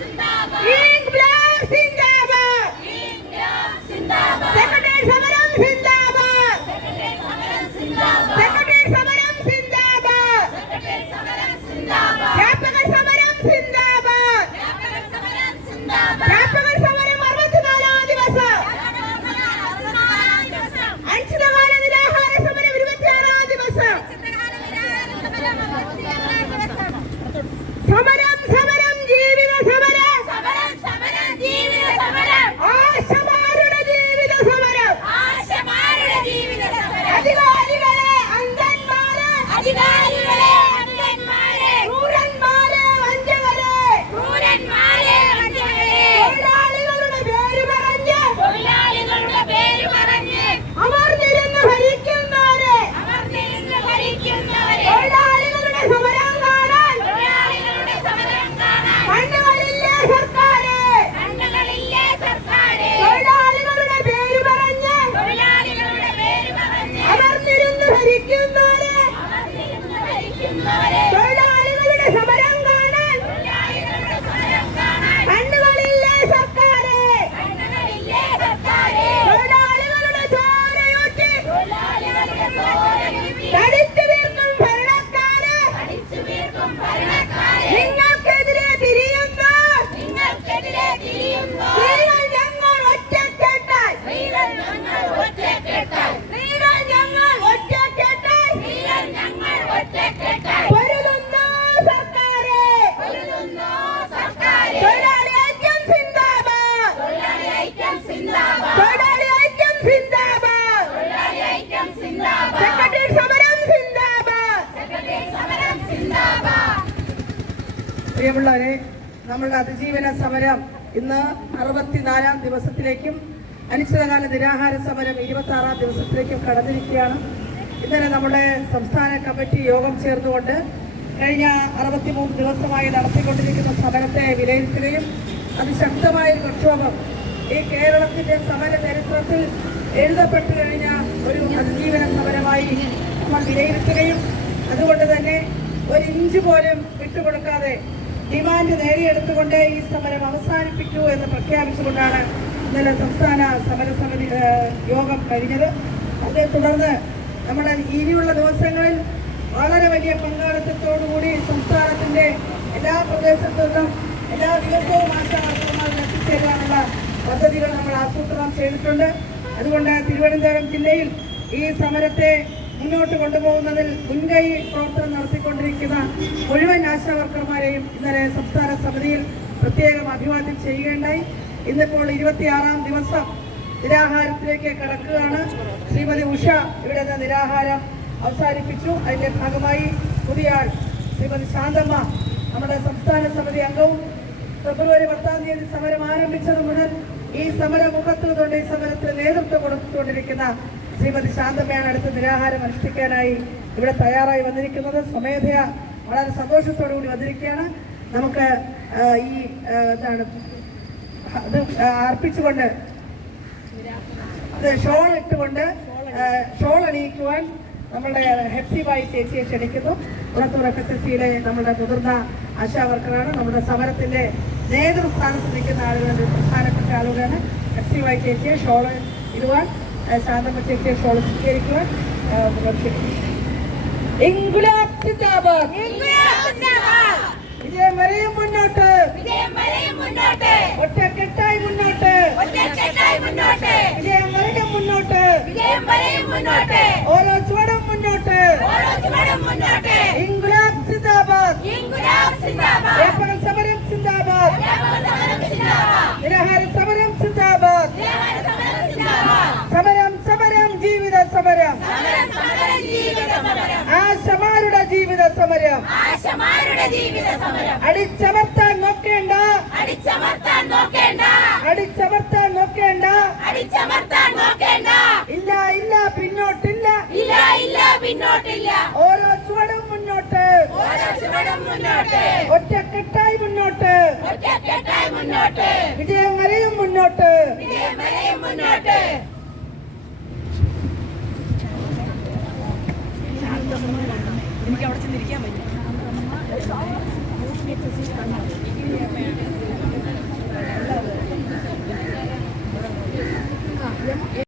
Jackson. പ്രിയമുള്ളവരെ നമ്മളുടെ അതിജീവന സമരം ഇന്ന് അറുപത്തിനാലാം ദിവസത്തിലേക്കും അനിശ്ചിതകാല നിരാഹാര സമരം ഇരുപത്തി ആറാം ദിവസത്തിലേക്കും കടന്നിരിക്കുകയാണ്. ഇന്നലെ നമ്മുടെ സംസ്ഥാന കമ്മിറ്റി യോഗം ചേർന്നുകൊണ്ട് കഴിഞ്ഞ അറുപത്തിമൂന്ന് ദിവസമായി നടത്തിക്കൊണ്ടിരിക്കുന്ന സമരത്തെ വിലയിരുത്തുകയും അതിശക്തമായ പ്രക്ഷോഭം ഈ കേരളത്തിന്റെ സമര ചരിത്രത്തിൽ എഴുതപ്പെട്ടു കഴിഞ്ഞ ഒരു അതിജീവന സമരമായി നമ്മൾ വിലയിരുത്തുകയും അതുകൊണ്ട് തന്നെ ഒരു ഇഞ്ച് പോലും വിട്ടുകൊടുക്കാതെ ഡിമാൻഡ് നേടിയെടുത്തുകൊണ്ട് ഈ സമരം അവസാനിപ്പിക്കൂ എന്ന് പ്രഖ്യാപിച്ചുകൊണ്ടാണ് ഇന്നലെ സംസ്ഥാന സമരസമിതി യോഗം കഴിഞ്ഞത്. അതേ തുടർന്ന് നമ്മൾ ഇനിയുള്ള ദിവസങ്ങളിൽ വളരെ വലിയ പങ്കാളിത്തത്തോടുകൂടി സംസ്ഥാനത്തിന്റെ എല്ലാ പ്രദേശത്തു നിന്നും എല്ലാ ദിവസവും ആശാവർക്കന്മാർ എത്തിച്ചേരാനുള്ള പദ്ധതികൾ നമ്മൾ ആസൂത്രണം ചെയ്തിട്ടുണ്ട്. അതുകൊണ്ട് തിരുവനന്തപുരം ജില്ലയിൽ ഈ സമരത്തെ മുന്നോട്ട് കൊണ്ടുപോകുന്നതിൽ മുൻകൈ പ്രവർത്തനം നടത്തിക്കൊണ്ടിരിക്കുന്ന മുഴുവൻ ആശാവർക്കർമാരെയും ഇന്നലെ സംസ്ഥാന സമിതിയിൽ പ്രത്യേകം അഭിവാദ്യം ചെയ്യുകയുണ്ടായി. ഇന്നിപ്പോൾ ഇരുപത്തിയാറാം ദിവസം നിരാഹാരത്തിലേക്ക് കടക്കുകയാണ്. ശ്രീമതി ഉഷ ഇവിടെ നിന്ന് നിരാഹാരം അവസാനിപ്പിച്ചു. അതിന്റെ ഭാഗമായി പുതിയ ശ്രീമതി ശാന്തമ്മ നമ്മുടെ സംസ്ഥാന സമിതി അംഗവും ഫെബ്രുവരി പത്താം തീയതി സമരം ആരംഭിച്ചത് മുതൽ ഈ സമരം മുഖത്തുകൊണ്ട് ഈ സമരത്തിന് നേതൃത്വം കൊടുത്തുകൊണ്ടിരിക്കുന്ന ശ്രീമതി ശാന്തമ്മയാണ് അടുത്ത് നിരാഹാരം അനുഷ്ഠിക്കാനായി ഇവിടെ തയ്യാറായി വന്നിരിക്കുന്നത്. സ്വമേധയാ വളരെ സന്തോഷത്തോടു കൂടി വന്നിരിക്കുകയാണ്. നമുക്ക് ഈ എന്താണ് അത് അർപ്പിച്ചുകൊണ്ട് ഷോൾ ഇട്ടുകൊണ്ട് ഷോൾ അണിയിക്കുവാൻ നമ്മുടെ ഹെപ്സിബായി ചേച്ചിയെ ക്ഷണിക്കുന്നു. പുറത്തൂർ എഫ് എസ് എസ് സിയിലെ നമ്മുടെ മുതിർന്ന ആശാ വർക്കറാണ് നമ്മുടെ സമരത്തിന്റെ നേതൃസ്ഥാനത്ത് നിൽക്കുന്ന ആളുകളുടെ പ്രധാനപ്പെട്ട ആളുകളാണ്. ചേച്ചിയെ ഷോൾ ഇടുവാൻ ചേച്ചിയെ ഷോൾ സ്വീകരിക്കുവാൻ ഇൻകുലാബ് സിന്ദാബാദ് വിജയം വരെയും മുന്നോട്ട് വിജയം വരെയും മുന്നോട്ട് ഒറ്റക്കെട്ടായി മുന്നോട്ട് ഒറ്റക്കെട്ടായി മുന്നോട്ട് വിജയം വരെയും മുന്നോട്ട് വിജയം വരെയും മുന്നോട്ട് ഓരോ ചുവടും മുന്നോട്ട് ഓരോ ചുവടും മുന്നോട്ട് ഇൻകുലാബ് സിന്ദാബാദ് ഇൻകുലാബ് സിന്ദാബാദ് വ്യാപക സമരം സിന്ദാബാദ് വ്യാപക സമരം സിന്ദാബാദ് നിരാഹാര സമരം സിന്ദാബാദ് നിരാഹാര സമരം സിന്ദാബാദ് സമരം സമരം ജീവിത സമരം സമരം സമരം ജീവിത സമരം ആശമാരുടെ ജീവിത സമരം. അടിച്ചമർത്താൻ നോക്കേണ്ട. അടിച്ചമർത്താൻ നോക്കേണ്ട. അടിച്ചമർത്താൻ നോക്കേണ്ട. അടിച്ചമർത്താൻ നോക്കേണ്ട. ഇല്ല ഇല്ല പിന്നോട്ടില്ല. ഇല്ല ഇല്ല പിന്നോട്ടില്ല. ഓരോ ചുവടും മുന്നോട്ട്. ഓരോ ചുവടും മുന്നോട്ട്. ഒറ്റക്കെട്ടായി മുന്നോട്ട്. ഒറ്റക്കെട്ടായി മുന്നോട്ട്. വിജയം വരെയും മുന്നോട്ട്. വിജയം വരെയും മുന്നോട്ട്. ദിവസം കൊണ്ട് കണ്ടു എനിക്ക് അവിടെ ചെന്നിരിക്കാൻ പറ്റും Thank you.